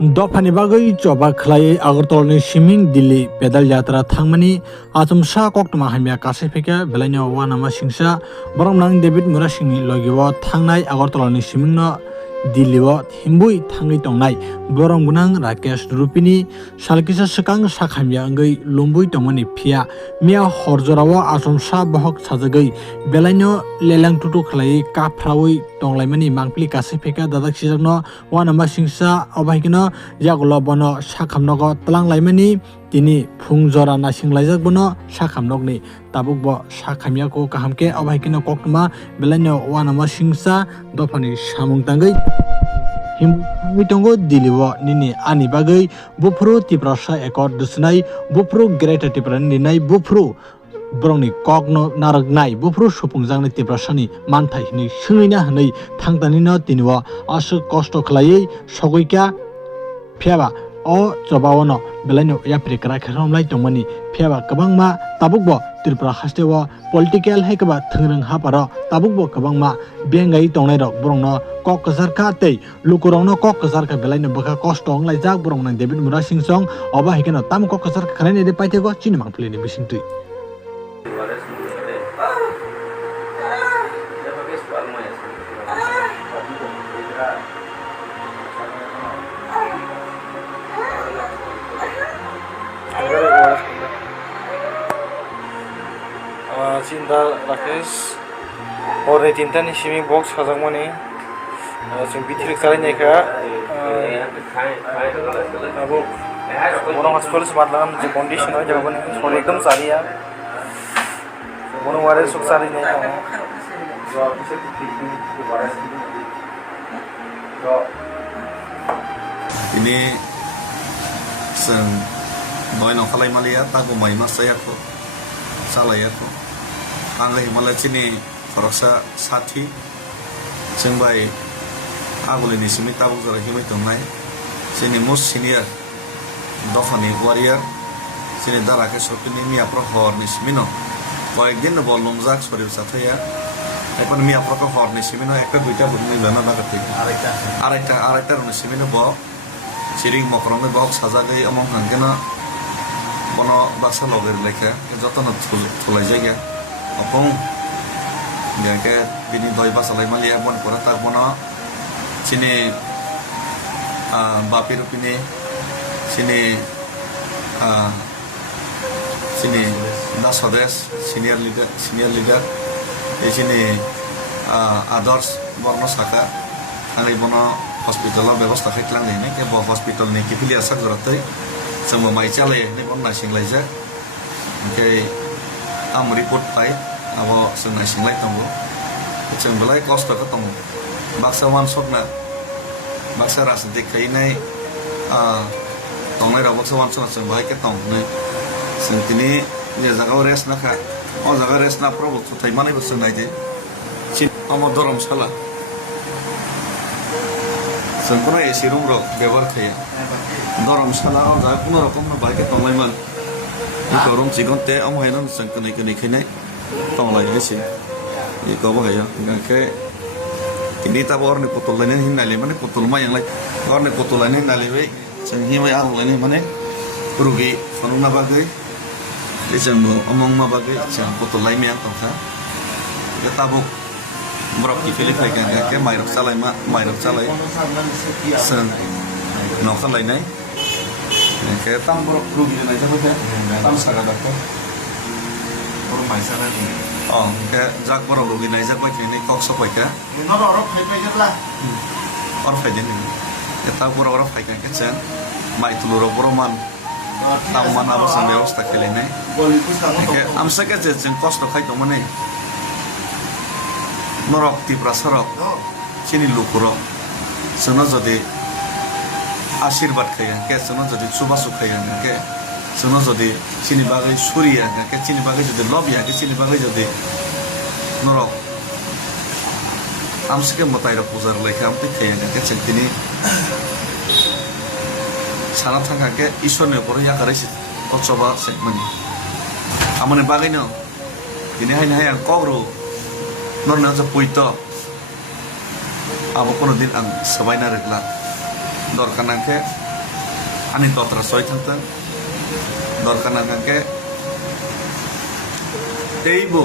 Dofani bagui coba khlai Agartala Shiming Delhi pedal yatra thangmani achumsa koktuma hamya kasai pheka belaino wanama singsa boromnang David Murashingni logiwa thangnai Agartala ni Shiming no Delhi o himbui thangai tongnai borong gunang Rakesh Rupini salkisa sekang sakhamya ngai lumbui tongmani phia mia horjorawa achumsa bohok sajagai belaino lelang tutu khlai kaphrawi tonglaimani mangpli kasai pheka dadak sijakno wanama singsa obaikino yagulo bono sakhamnogo tlanglai tini phungjora nasinglajak bono sakhamnokni tabukbo sakhamyako kahamke obaikino koktuma belaino wanama singsa dofani samung tangai himuitongo diliwo nini ani bagai bufru tiprasa ekor dusnai bufru greater tipran ninai bufru borongni kokno naraknai bufru supungjangni tiprasani manthai hini sungina hanai thangtani no tiniwo asu kosto khlai sogoika phiaba o chobawono belaino yapri kra khromlai tongmani phiaba kabangma tabukbo Tripura hastewo political haikaba thingrang haparo tabukbo kabangma bengai tongnai rok borongno kok kasar ka tei lukurongno kok kasar ka belaino baka kostong laijak borongna David Murashing song oba hikeno tam kok kasar ka khanai ne paitego chinemang pleni bisingtui Cinta Rakesh और चिंता नि Simi box खजक मने जों बिथिर खालायनाय का अब बरं hospital से बातलाम जे कंडीशन है जब बने सोन एकदम सारिया बरं वारे सुख सारी नहीं ini जों बायनाव खालायमालिया तागुमाय मासायाखौ सालायाखौ आंलाय हिमालयनि फरसा साथी जोंबाय आगुलिनि सिमी ताबुक जरा हिमै दंनाय जोंनि मोस्ट सिनियर दफानि वारियर जोंनि दाराके सपिनि मियाफ्रा हरनि सिमिनो कয়েকদিন বল লমজাক সরিও সাথেয়া এখন মিয়াफ्राखौ हरनि सिमिनो একটা দুইটা বুঝনি জানা লাগাতে আরেকটা রনি सिमिनो ব সিরিং মকরমে বক সাজাগৈ আমং হানকেনা বনো বাক্সা লগের লেখা যতন থলাই জায়গা আপং জায়গা বিনি দই বাসালাই মালিয়া বন পরা তার বনো চিনি বাপি রুপিনি চিনি দাস সদেশ সিনিয়র লিডার এই চিনি আদর্শ বর্ণ শাখা আঙি বনো हस्पिटालाव व्यवस्था खालामनायनि के ब हस्पिटालनि किफिलिया सागरतै जोंबो माइ चालायो नै बन नायसिंलायजाक ओमफ्राय आम रिपर्ट पाइ आबो जों नायसिंलाय दंगो जों बेलाय कस्त'खौ दङ बाक्सा वान सकना बाक्सा राजनीति खायनाय दंनाय राव बाक्सा वान सकना जों बाहायके दं जों दिनै जे जागायाव रेस्ट नाखा अ जागा रेस्ट ना प्रबल थुथाय मानायबो जों नायदो आमो धरमशाला जों কোনো एसी रूम रक व्यवहार खाया धरमशाला जा কোনো রকম বাইকে তংলাইমান এই গরম চিগনতে আমহাইন जों কनै খাইনাय তংলাই এসে এই কব হায়া গাকে ini tabor ni putol lain hinali mane putol ma yang lai gor ni putol lain hinali bai जों हिमै आं लाइन माने रुgi फनुना बागै जों अमं मा बागै जों putol lai me tongखा ये tabuk Brok ki Philip hay gan ke mayrok salai sen no khalai nai ke tam brok rugi nai ja ke tam saga da ko or mai sara ni ke jak brok rugi nai jak ba ke ni kok so pai ka no ro phai pai jatla or phai den ni ke ta brok phai ka ke chen mai tu ro broman tam man abo san ব্যবস্থা khele nai ke am sa ke chen kosto khai to mane Norok Tripura sorok sini lukurok sono jadi আশীর্বাদ খাইয়া কে sono jadi subasu খাইয়া ke sono jadi sini bagai surya ke sini bagai jadi lobby ke sini bagai jadi norok amsike motai ro pujar lekha amti খাইয়া ke chentini sana thanga ke ishorni upor ya karaisi kotsoba segmani amane bagai no dini hai ang kogro Norna za puito abo kono din ang sabay na regla dor kanan ke ani totra soi thangtang dorkar nangke teibo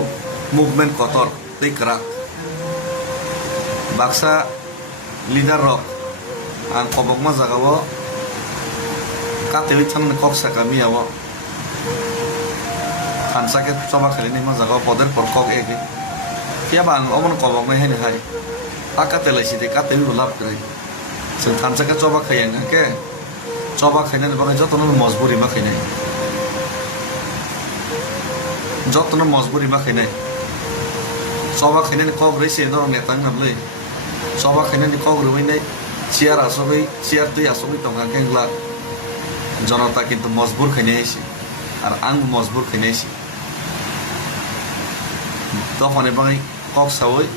movement kotor tei kerak baksa leader rok ang kobok ma jagao katewi thang kok sakami awo kansake coba kali ni ma jagao poder por kok ege kia bang omon kobok me hen hai akate lesi de katewi ulap krai sen kansake coba khayen ke coba khainen bagai jotono mojburi ma khainai jotono mojburi ma khainai coba khainen kok reise dor netang namle coba khainen kok ruinai chair আসবে chair তুই আসবে তোমার কেংলা জনতা কিন্তু মজবুর খাইনে আইসি আর আং মজবুর খাইনে আইসি দফানে বাঙাই cock সাওই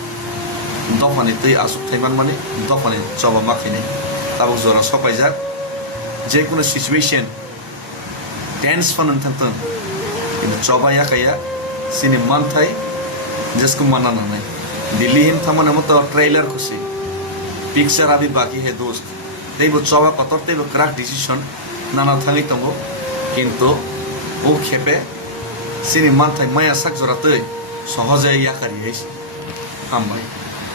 দফানে তুই আসুক থাইমান মানে দফানে জবা মা খাইনে তাবো জরা সবাই যাক যে কোনো সিচুয়েশন টেন্স ফানন থাকতেন কিন্তু জবা ইয়াকাইয়া সিনি মান থাই जिसको मना ना नहीं दिल्ली हिम था मने मत ट्रेलर खुशी पिक्चर अभी बाकी है दोस्त ते वो चौबा कतर ते वो क्रैक डिसीजन नाना थांगी तंगो किंतु वो खेपे सिनेमा थाई माया सक जराते सहज या करिए हम भाई